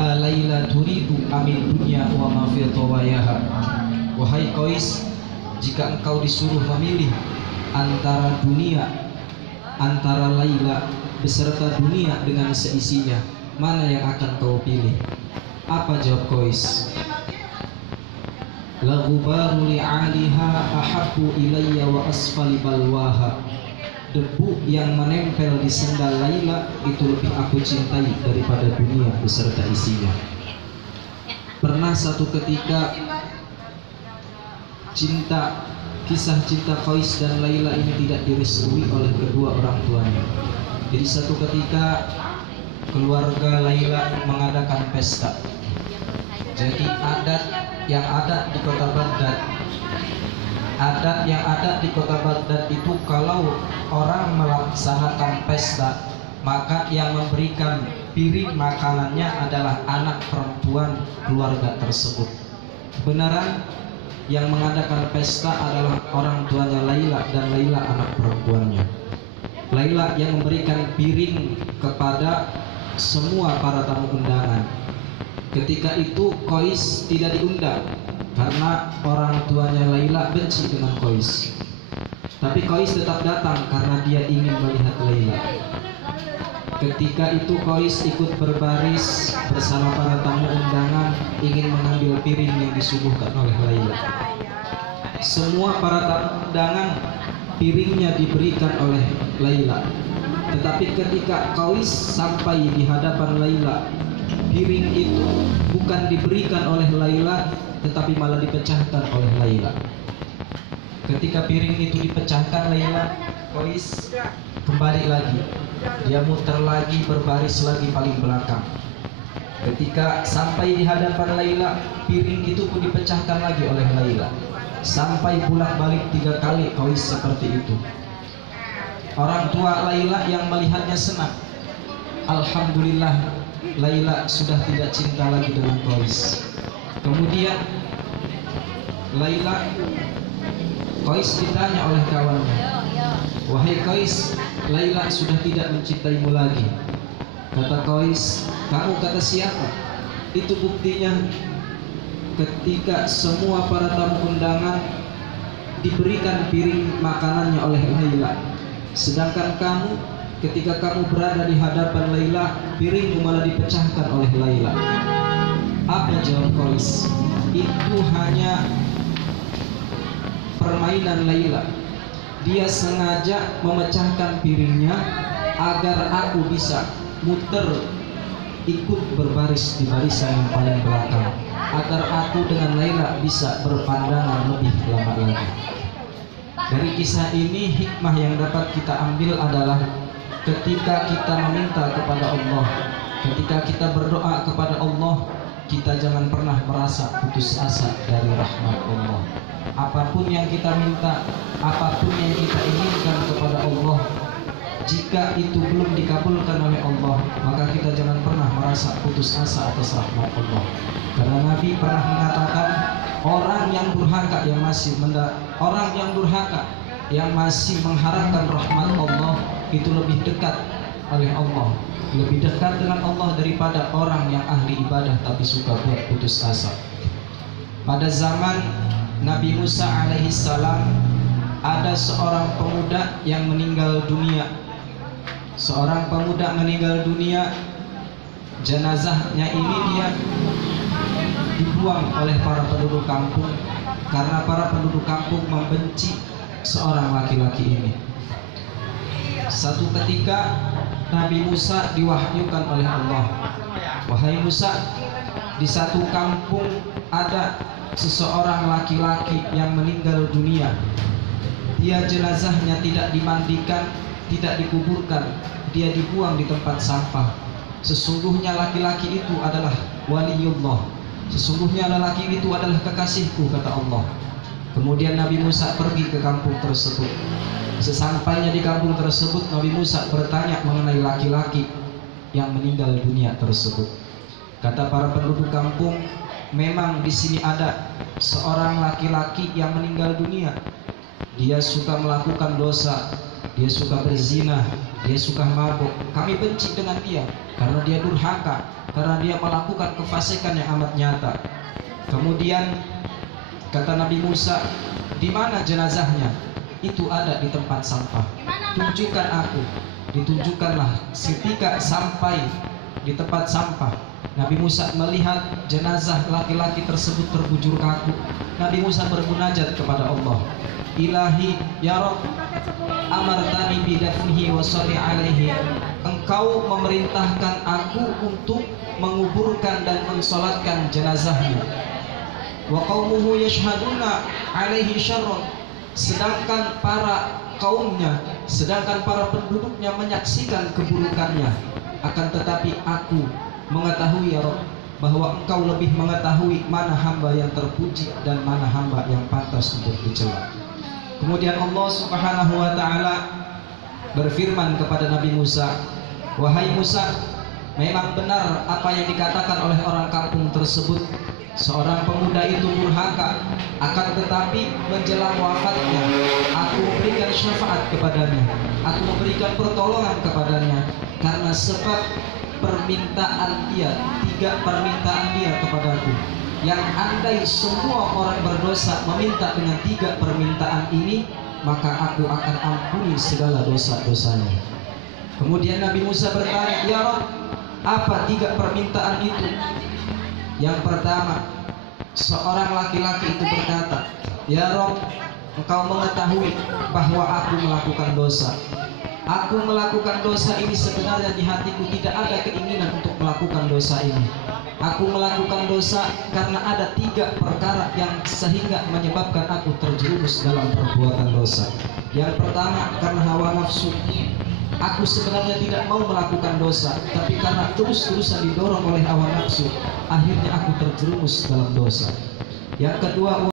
Laila turidu amin dunya wa ma fi tawayaha. Wahai Qais, jika engkau disuruh memilih antara dunia, antara Laila beserta dunia dengan seisinya, mana yang akan kau pilih? Apa jawab Qais? La ghubaru li'aliha ahabbu ilayya wa asfali balwaha. Debu yang menempel di sendal Laila itu lebih aku cintai daripada dunia beserta isinya. Pernah satu ketika kisah cinta Qais dan Laila ini tidak direstui oleh kedua orang tuanya. Jadi satu ketika keluarga Laila mengadakan pesta. Jadi adat yang ada di kota Baghdad itu kalau orang melaksanakan pesta, maka yang memberikan piring makanannya adalah anak perempuan keluarga tersebut. Kebenaran yang mengadakan pesta adalah orang tuanya Laila dan Laila anak perempuannya. Laila yang memberikan piring kepada semua para tamu undangan. Ketika itu Qais tidak diundang karena orang tuanya Laila benci dengan Qais. Tapi Qais tetap datang karena dia ingin melihat Laila. Ketika itu Qais ikut berbaris bersama para tamu undangan ingin mengambil piring yang disuguhkan oleh Laila. Semua para tamu undangan piringnya diberikan oleh Laila. Tetapi ketika Qais sampai di hadapan Laila, piring itu bukan diberikan oleh Laila, tetapi malah dipecahkan oleh Laila. Ketika piring itu dipecahkan Laila, Qais kembali lagi. Dia muter lagi, berbaris lagi paling belakang. Ketika sampai di hadapan Laila, piring itu pun dipecahkan lagi oleh Laila. Sampai bolak-balik 3 kali Qais seperti itu. Orang tua Laila yang melihatnya senang. Alhamdulillah, Laila sudah tidak cinta lagi dengan Qais. Kemudian Qais ditanya oleh kawannya, wahai Qais, Laila sudah tidak mencintaimu lagi. Kata Qais, kamu kata siapa? Itu buktinya ketika semua para tamu undangan diberikan piring makanannya oleh Laila, sedangkan kamu ketika kamu berada di hadapan Laila, piringmu malah dipecahkan oleh Laila. Apa jawab Qais? Itu hanya permainan Laila. Dia sengaja memecahkan piringnya agar aku bisa muter ikut berbaris di barisan yang paling belakang, agar aku dengan Laila bisa berpandangan lebih lama lagi. Dari kisah ini hikmah yang dapat kita ambil adalah ketika kita meminta kepada Allah, ketika kita berdoa kepada Allah, kita jangan pernah merasa putus asa dari rahmat Allah. Apapun yang kita minta, apapun yang kita inginkan kepada Allah, jika itu belum dikabulkan oleh Allah, maka kita jangan pernah merasa putus asa atas rahmat Allah. Karena Nabi pernah mengatakan, orang yang durhaka yang masih mengharapkan rahmat Allah itu lebih dekat oleh Allah, lebih dekat dengan Allah daripada orang yang ahli ibadah tapi suka buat putus asa. Pada zaman Nabi Musa alaihissalam, ada seorang pemuda yang meninggal dunia. Seorang pemuda meninggal dunia, jenazahnya ini dia dibuang oleh para penduduk kampung karena para penduduk kampung membenci seorang laki-laki ini. Satu ketika Nabi Musa diwahyukan oleh Allah, wahai Musa, di satu kampung ada seseorang laki-laki yang meninggal dunia. Dia jenazahnya tidak dimandikan, tidak dikuburkan, dia dibuang di tempat sampah. Sesungguhnya laki-laki itu adalah waliullah, sesungguhnya lelaki itu adalah kekasihku, kata Allah. Kemudian Nabi Musa pergi ke kampung tersebut. Sesampainya di kampung tersebut, Nabi Musa bertanya mengenai laki-laki yang meninggal dunia tersebut. Kata para penduduk kampung, memang di sini ada seorang laki-laki yang meninggal dunia. Dia suka melakukan dosa, dia suka berzina, dia suka mabuk. Kami benci dengan dia karena dia durhaka, karena dia melakukan kefasikan yang amat nyata. Kemudian kata Nabi Musa, di mana jenazahnya? Itu ada di tempat sampah. Tunjukkan aku. Ditunjukkanlah ketika sampai di tempat sampah. Nabi Musa melihat jenazah laki-laki tersebut terbujur kaku. Nabi Musa bermunajat kepada Allah, Ilahi ya Rabb, amartani bidafnihi wa sholli alaihi. Engkau memerintahkan aku untuk menguburkan dan mensolatkan jenazahnya. Wa qaumuhu yashhaduna alaihi syarrun. Sedangkan para kaumnya, sedangkan para penduduknya menyaksikan keburukannya. Akan tetapi aku mengetahui ya Rabb, bahwa engkau lebih mengetahui mana hamba yang terpuji dan mana hamba yang pantas untuk dicela. Kemudian Allah Subhanahu wa ta'ala berfirman kepada Nabi Musa, wahai Musa, memang benar apa yang dikatakan oleh orang kampung tersebut. Seorang pemuda itu durhaka, akan tetapi menjelang wafatnya aku memberikan syafaat kepadanya, aku memberikan pertolongan kepadanya, karena sebab permintaan dia, 3 permintaan dia kepadaku, yang andai semua orang berdosa meminta dengan 3 permintaan ini, maka aku akan ampuni segala dosa-dosanya. Kemudian Nabi Musa bertanya, ya Rabb, apa 3 permintaan itu? Yang pertama, seorang laki-laki itu berkata, ya Rabb, engkau mengetahui bahwa aku melakukan dosa. Aku melakukan dosa ini sebenarnya di hatiku tidak ada keinginan untuk melakukan dosa ini. Aku melakukan dosa karena ada 3 perkara yang sehingga menyebabkan aku terjerumus dalam perbuatan dosa. Yang pertama, karena hawa nafsu. Aku sebenarnya tidak mau melakukan dosa, tapi karena terus-terusan didorong oleh hawa nafsu, akhirnya aku terjerumus dalam dosa. Yang kedua,